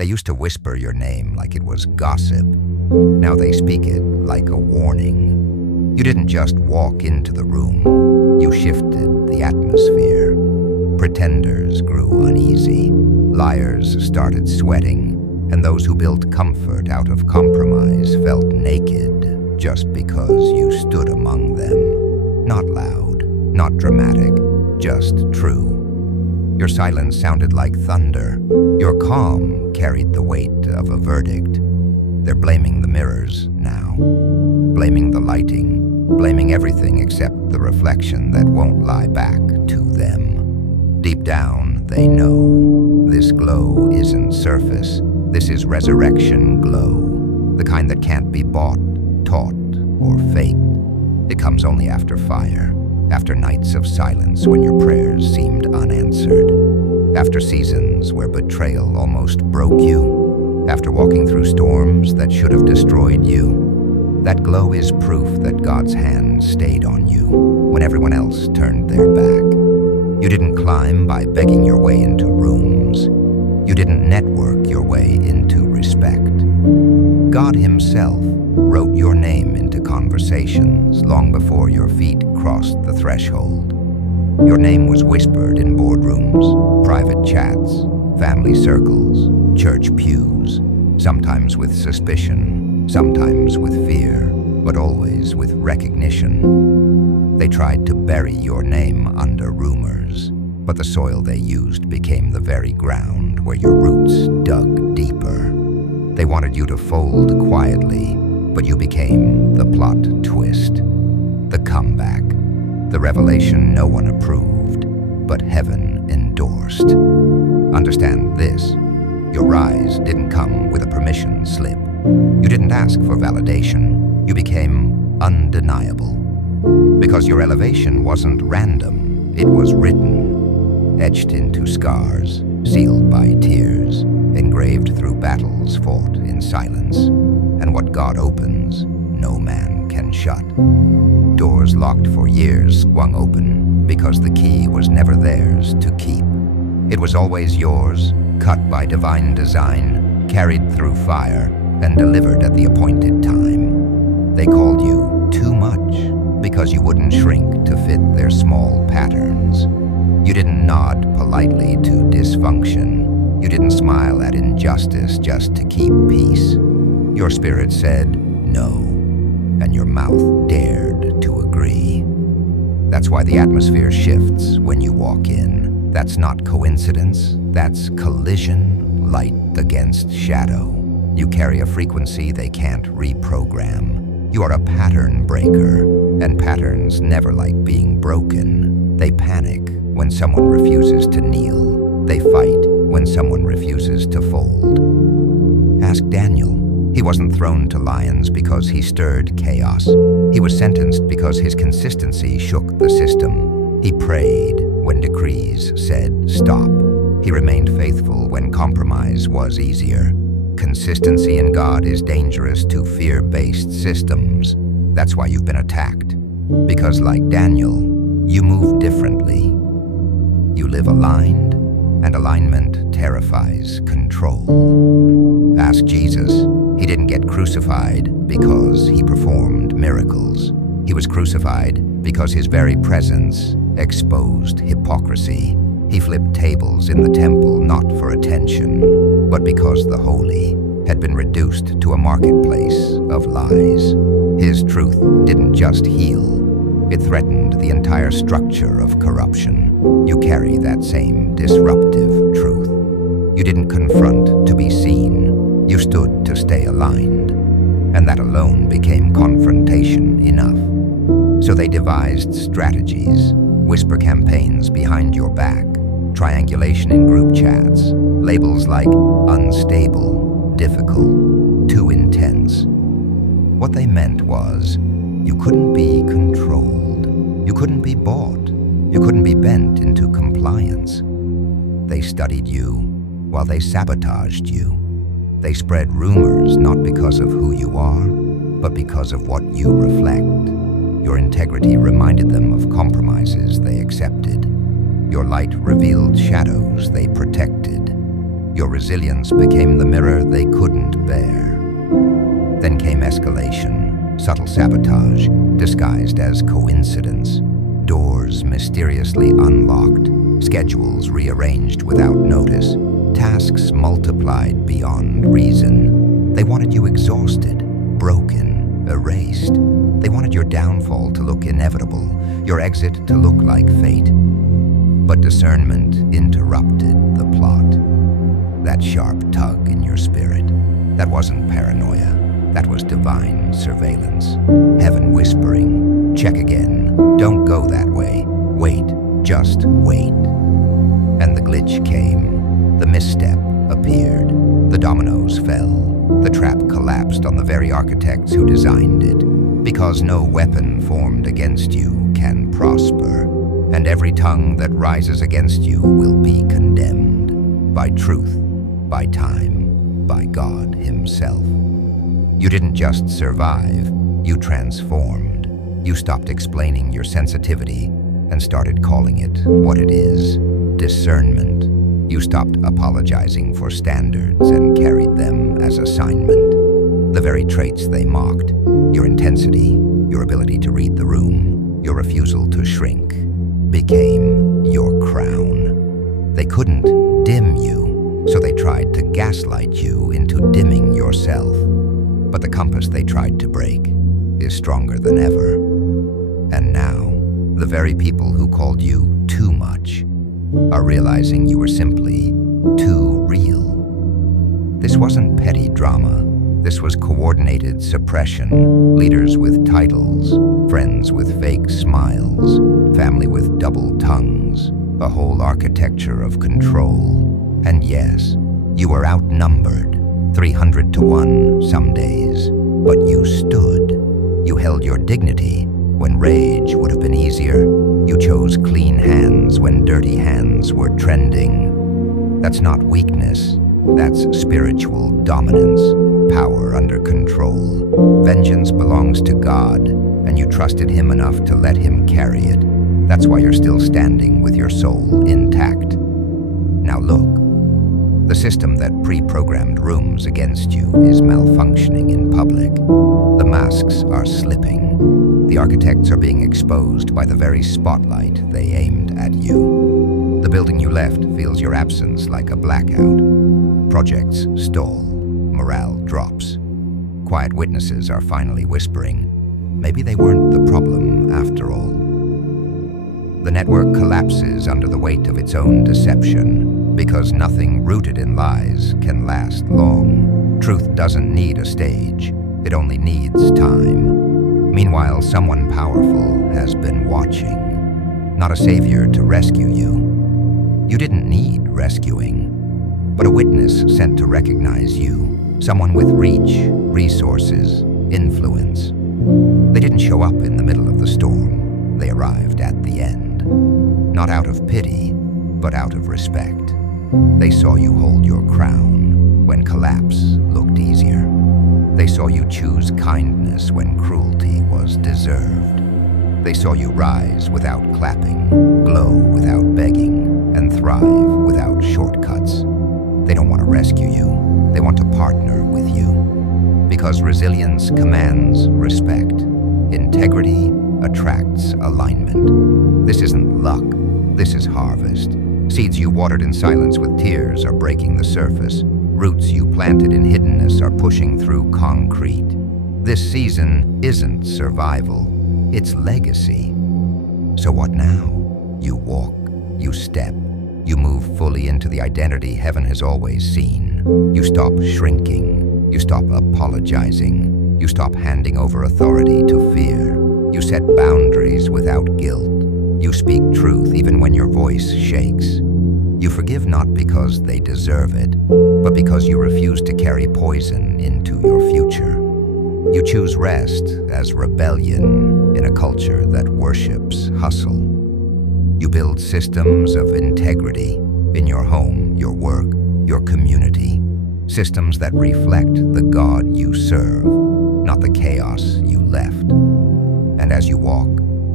They used to whisper your name like it was gossip. Now they speak it like a warning. You didn't just walk into the room. You shifted the atmosphere. Pretenders grew uneasy. Liars started sweating. And those who built comfort out of compromise felt naked just because you stood among them. Not loud, not dramatic, just true. Your silence sounded like thunder. Your calm carried the weight of a verdict. They're blaming the mirrors now, blaming the lighting, blaming everything except the reflection that won't lie back to them. Deep down, they know this glow isn't surface. This is resurrection glow, the kind that can't be bought, taught, or faked. It comes only after fire, after nights of silence when your prayers seemed unanswered, after seasons where betrayal almost broke you, after walking through storms that should have destroyed you. That glow is proof that God's hand stayed on you when everyone else turned their back. You didn't climb by begging your way into rooms. You didn't network your way into respect. God Himself wrote your name into conversations long before your feet crossed the threshold. Your name was whispered in boardrooms, private chats, family circles, church pews, sometimes with suspicion, sometimes with fear, but always with recognition. They tried to bury your name under rumors, but the soil they used became the very ground where your roots dug deeper. They wanted you to fold quietly, but you became the plot twist, the comeback, the revelation no one approved, but heaven endorsed. Understand this, your rise didn't come with a permission slip. You didn't ask for validation, you became undeniable. Because your elevation wasn't random, it was written, etched into scars, sealed by tears, engraved through battles fought in silence. And what God opens, no man can shut. Doors locked for years swung open because the key was never theirs to keep. It was always yours, cut by divine design, carried through fire, and delivered at the appointed time. They called you too much because you wouldn't shrink to fit their small patterns. You didn't nod politely to dysfunction. You didn't smile at injustice just to keep peace. Your spirit said no, and your mouth dared to agree. That's why the atmosphere shifts when you walk in. That's not coincidence, that's collision, light against shadow. You carry a frequency they can't reprogram. You are a pattern breaker, and patterns never like being broken. They panic when someone refuses to kneel. They fight when someone refuses to fold. Ask Daniel. He wasn't thrown to lions because he stirred chaos. He was sentenced because his consistency shook the system. He prayed when decrees said stop. He remained faithful when compromise was easier. Consistency in God is dangerous to fear-based systems. That's why you've been attacked. Because like Daniel, you move differently. You live aligned, and alignment terrifies control. Ask Jesus. He didn't get crucified because he performed miracles. He was crucified because his very presence exposed hypocrisy. He flipped tables in the temple not for attention, but because the holy had been reduced to a marketplace of lies. His truth didn't just heal, it threatened the entire structure of corruption. You carry that same disruptive truth. You didn't confront to be seen. You stood to stay aligned, and that alone became confrontation enough. So they devised strategies, whisper campaigns behind your back, triangulation in group chats, labels like unstable, difficult, too intense. What they meant was, you couldn't be controlled, you couldn't be bought, you couldn't be bent into compliance. They studied you while they sabotaged you. They spread rumors not because of who you are, but because of what you reflect. Your integrity reminded them of compromises they accepted. Your light revealed shadows they protected. Your resilience became the mirror they couldn't bear. Then came escalation, subtle sabotage, disguised as coincidence. Doors mysteriously unlocked, schedules rearranged without notice, tasks multiplied beyond reason. They wanted you exhausted, broken, erased. They wanted your downfall to look inevitable, your exit to look like fate. But discernment interrupted the plot. That sharp tug in your spirit, that wasn't paranoia. That was divine surveillance. Heaven whispering, check again, don't go that way. Wait, just wait. And the glitch came. The misstep appeared. The dominoes fell. The trap collapsed on the very architects who designed it. Because no weapon formed against you can prosper. And every tongue that rises against you will be condemned. By truth, by time, by God Himself. You didn't just survive, you transformed. You stopped explaining your sensitivity and started calling it what it is, discernment. You stopped apologizing for standards and carried them as assignment. The very traits they mocked, your intensity, your ability to read the room, your refusal to shrink, became your crown. They couldn't dim you, so they tried to gaslight you into dimming yourself. But the compass they tried to break is stronger than ever. And now, the very people who called you too much are realizing you were simply too real. This wasn't petty drama. This was coordinated suppression. Leaders with titles, friends with fake smiles, family with double tongues, a whole architecture of control. And yes, you were outnumbered, 300 to 1 some days, but you stood. You held your dignity when rage would have been easier. You chose clean hands when dirty hands were trending. That's not weakness, that's spiritual dominance, power under control. Vengeance belongs to God, and you trusted Him enough to let Him carry it. That's why you're still standing with your soul intact. Now look. The system that pre-programmed rooms against you is malfunctioning in public. The masks are slipping. The architects are being exposed by the very spotlight they aimed at you. The building you left feels your absence like a blackout. Projects stall. Morale drops. Quiet witnesses are finally whispering, maybe they weren't the problem after all. The network collapses under the weight of its own deception. Because nothing rooted in lies can last long. Truth doesn't need a stage, it only needs time. Meanwhile, someone powerful has been watching. Not a savior to rescue you. You didn't need rescuing, but a witness sent to recognize you. Someone with reach, resources, influence. They didn't show up in the middle of the storm. They arrived at the end. Not out of pity, but out of respect. They saw you hold your crown when collapse looked easier. They saw you choose kindness when cruelty was deserved. They saw you rise without clapping, glow without begging, and thrive without shortcuts. They don't want to rescue you, they want to partner with you. Because resilience commands respect. Integrity attracts alignment. This isn't luck, this is harvest. Seeds you watered in silence with tears are breaking the surface. Roots you planted in hiddenness are pushing through concrete. This season isn't survival, it's legacy. So what now? You walk, you step, you move fully into the identity heaven has always seen. You stop shrinking, you stop apologizing, you stop handing over authority to fear. You set boundaries without guilt. You speak truth even when your voice shakes. You forgive not because they deserve it, but because you refuse to carry poison into your future. You choose rest as rebellion in a culture that worships hustle. You build systems of integrity in your home, your work, your community. Systems that reflect the God you serve, not the chaos you left. And as you walk,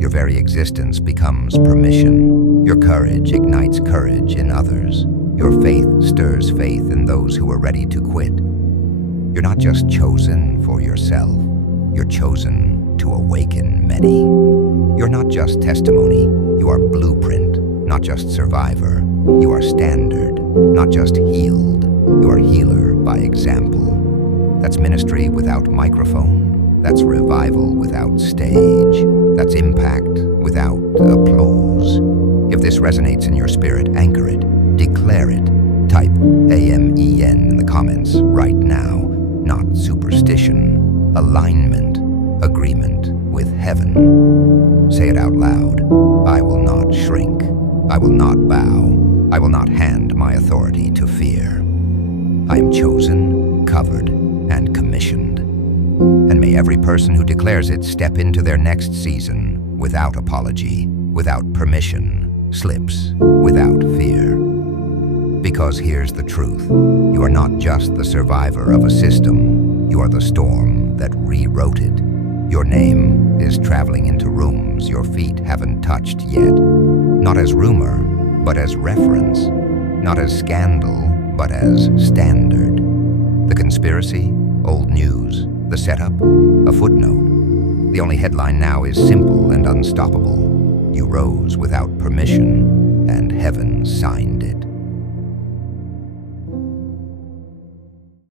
your very existence becomes permission. Your courage ignites courage in others. Your faith stirs faith in those who are ready to quit. You're not just chosen for yourself, you're chosen to awaken many. You're not just testimony, you are blueprint, not just survivor. You are standard, not just healed, you are healer by example. That's ministry without microphone, that's revival without stage, that's impact without applause. If this resonates in your spirit, anchor it, declare it. Type AMEN in the comments right now. Not superstition, alignment, agreement with heaven. Say it out loud. I will not shrink. I will not bow. I will not hand my authority to fear. I am chosen, covered, and commissioned. And may every person who declares it step into their next season without apology, without permission, slips, without fear. Because here's the truth. You are not just the survivor of a system. You are the storm that rewrote it. Your name is traveling into rooms your feet haven't touched yet. Not as rumor, but as reference. Not as scandal, but as standard. The conspiracy, old news. The setup, a footnote. The only headline now is simple and unstoppable. You rose without permission, and heaven signed it.